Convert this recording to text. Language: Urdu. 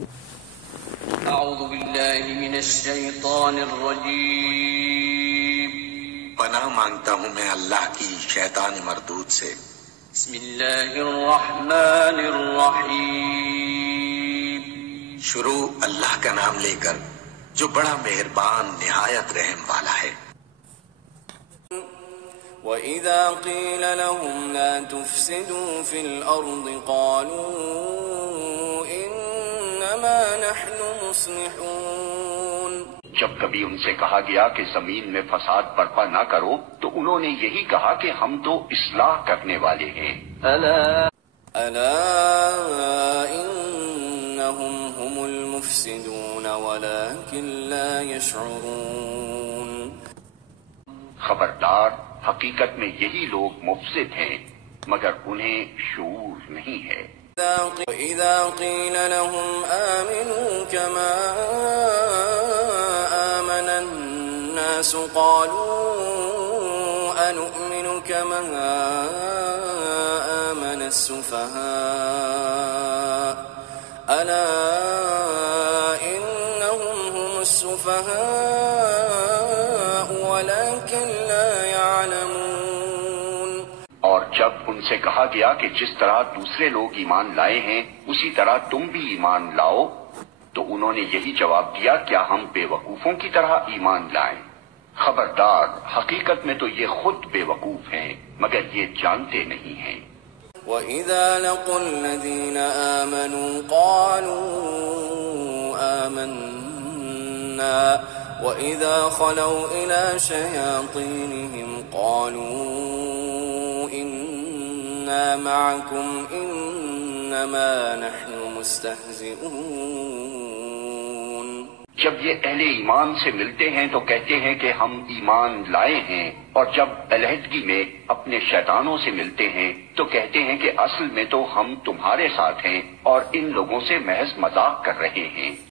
اعوذ باللہ من الشیطان الرجیم، پناہ مانگتا ہوں میں اللہ کی شیطان مردود سے۔ بسم اللہ الرحمن الرحیم، شروع اللہ کا نام لے کر جو بڑا مہربان نہایت رحم والا ہے۔ وَإِذَا قِيلَ لَهُمْ لَا تُفْسِدُوا فِي الْأَرْضِ قَالُوا إِنَّمَا نَحْنُ مُصْلِحُونَ۔ جب کبھی ان سے کہا گیا کہ زمین میں فساد برپا نہ کرو تو انہوں نے یہی کہا کہ ہم تو اصلاح کرنے والے ہیں۔ أَلَا إِنَّهُمْ هُمُ الْمُفْسِدُونَ وَلَكِنْ لَا يَشْعُرُونَ۔ خبردار، حقیقت میں یہی لوگ مفسد ہیں مگر انہیں شعور نہیں ہے۔ وَإِذَا قِيلَ لَهُمْ آمِنُوا كَمَا آمَنَ النَّاسُ قَالُوا أَنُؤْمِنُ كَمَا آمَنَ السُّفَهَاءُ أَلَا إِنَّهُمْ هُمُ السُّفَهَاءُ وَلَكِنْ لَا يَعْلَمُونَ۔ اور جب ان سے کہا گیا کہ جس طرح دوسرے لوگ ایمان لائے ہیں اسی طرح تم بھی ایمان لاؤ تو انہوں نے یہی جواب دیا کیا ہم بے وقوفوں کی طرح ایمان لائیں؟ خبردار، حقیقت میں تو یہ خود بے وقوف ہیں مگر یہ جانتے نہیں ہیں۔ وَإِذَا لَقُوا الَّذِينَ آمَنُوا قَالُوا آمَنَّا وَإِذَا خَلَوْا إِلَى شَيَاطِينِهِمْ قَالُوا إِنَّا مَعَكُمْ إِنَّمَا نَحْنُ مُسْتَهْزِئُونَ۔ جب یہ اہل ایمان سے ملتے ہیں تو کہتے ہیں کہ ہم ایمان لائے ہیں، اور جب علیحدگی میں اپنے شیطانوں سے ملتے ہیں تو کہتے ہیں کہ اصل میں تو ہم تمہارے ساتھ ہیں اور ان لوگوں سے محض مذاق کر رہے ہیں۔